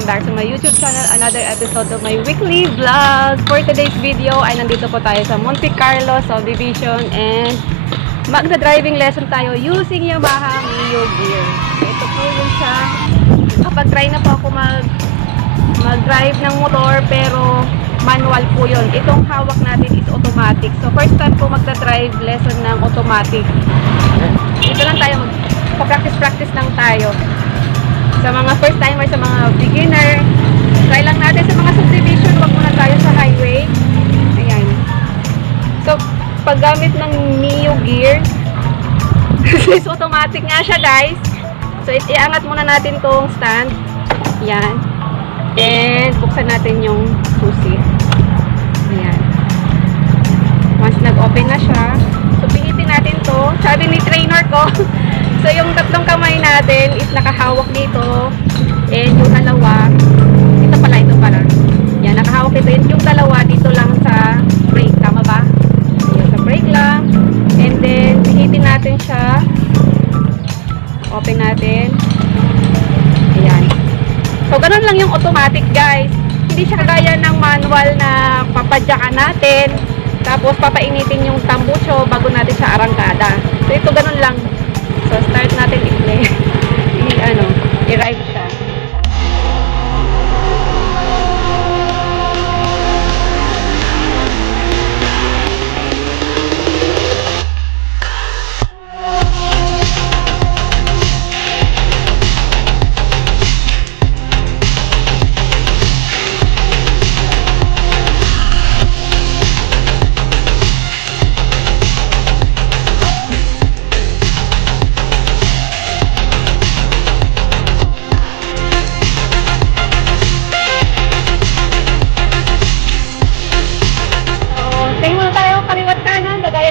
Welcome back to my YouTube channel. Another episode of my weekly vlog. For today's video ay nandito po tayo sa Monte Carlo Subdivision and magda-driving lesson tayo using Yamaha Mio Gear. Ito po yung siya. Kapag try na po ako mag-drive ng motor pero manual po yun. Itong hawak natin is automatic. So first time po magda-drive lesson ng automatic. Ito lang tayo, magpa-practice lang tayo. Sa mga first timer, sa mga beginner, try lang natin sa mga subdivision, wag muna tayo sa highway. Ayan. So, paggamit ng Mio Gear, is automatic nga siya, guys. So, iangat muna natin tong stand. Ayan. And, buksan natin yung susi. Ayan. Once nag-open na siya, so, pinitin natin to. Sabi ni trainer ko, so, yung tatlong kamay natin is nakahawak dito. And yung dalawa, ito pala. Yan, nakahawak dito. And yung dalawa dito lang sa brake. Tama ba? Ayan, sa brake lang. And then, pihitin natin siya. Open natin. Ayan. So, ganun lang yung automatic, guys. Hindi siya kagaya ng manual na papadyakan natin. Tapos, papainitin yung tambucho bago natin siya arangkada. So, ito ganun lang. So, start natin i-play. I-ride siya.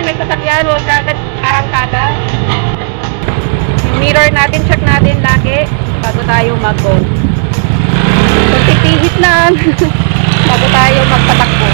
Nagsasakyan, huwag kagad arangkada. Mirror natin, check natin lagi bago tayo mag-go. So, titihit lang bago tayo magpatakbo.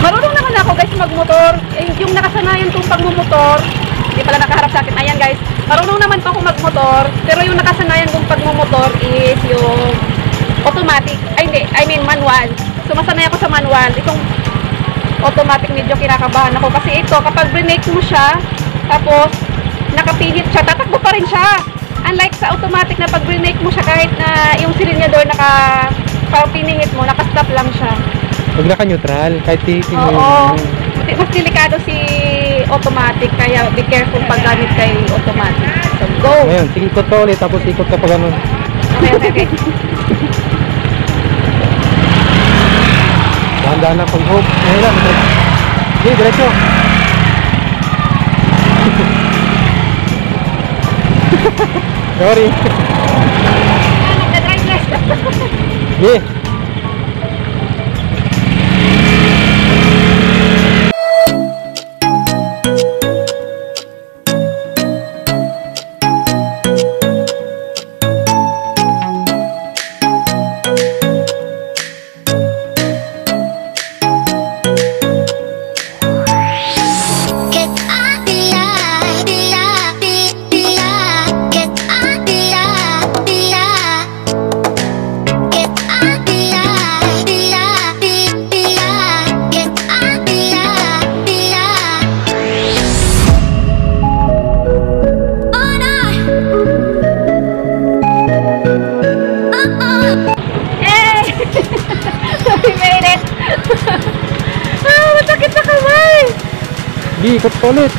Marunong naman ako, guys, magmotor. Yung nakasanayan kong pagmumotor, hindi pala nakaharap sa akin. Ayan, guys. Marunong naman po ako magmotor, pero yung nakasanayan kong pagmumotor is yung automatic. Ay, hindi. I mean, manual. So, masanay ako sa manual. Itong automatic, medyo kinakabahan ako. Kasi ito, kapag brake mo siya, tapos nakapihit siya, tatakbo pa rin siya. Unlike sa automatic na pag brake mo siya, kahit na yung silinyador piningit mo, nakastop lang siya. Huwag naka-neutral, kahit tihitin mo yung... Mas delikado si automatic, kaya be careful pag gamit kay automatic. So, go! Ngayon, ikot ka ulit, tapos ikot ka pa ganun. Okay. Dahan-dahan lang pag-hope. Ngayon lang. Okay, diretso. Sorry. Nagda-drive na. Yeah. Masakit sa kamay! Ikot pa ulit!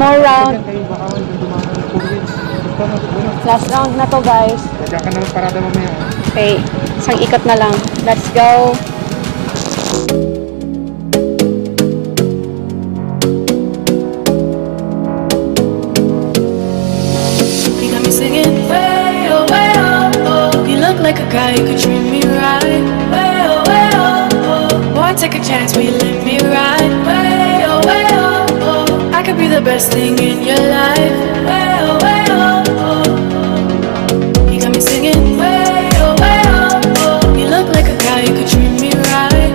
more round. Kayo baka may dumaan ng kulit. Ito na, siguro. Last round na to, guys. Diyan ka na parada mamaya. Okay, isang ikot na lang. Let's go. You got me singing way oh, oh. You look like a guy who could treat me right. Way oh, oh. Boy, take a chance, will you let me ride? Way oh, oh. I could be the best thing in your life. Way oh, oh. You got me singing way oh, oh. You look like a guy who could treat me right.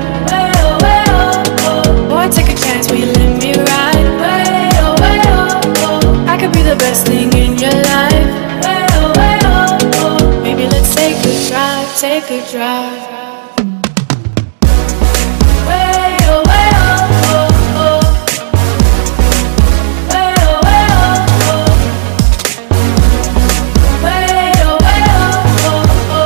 Way oh. Boy, take a chance, will you let me ride? Way oh. I could be the best thing in your life. Way oh. Maybe let's take a drive, take a drive. Way oh, oh. Way oh, way oh, oh. Way oh, oh. Way oh, oh.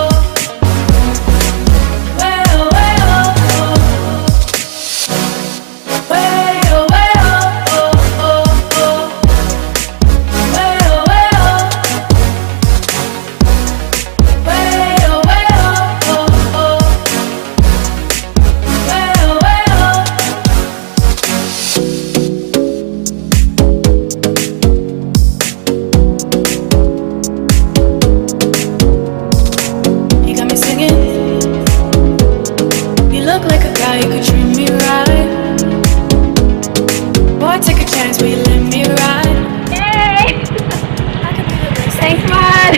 Way oh, You got me singing. You look like a guy who could treat me right. Boy, take a chance, will you let me ride? Yay! I could be the best Thanks, man!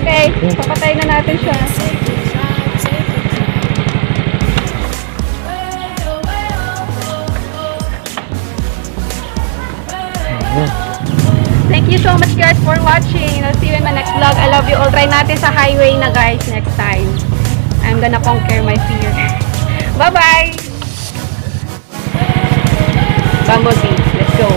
Okay, papatay na natin siya. Take a drive, take a drive. Way oh. Thank you so much, guys, for watching. I'll see you in my next vlog. I love you all. Try natin sa highway na, guys, next time. I'm gonna conquer my fear. Bye-bye! Bumblebee, let's go.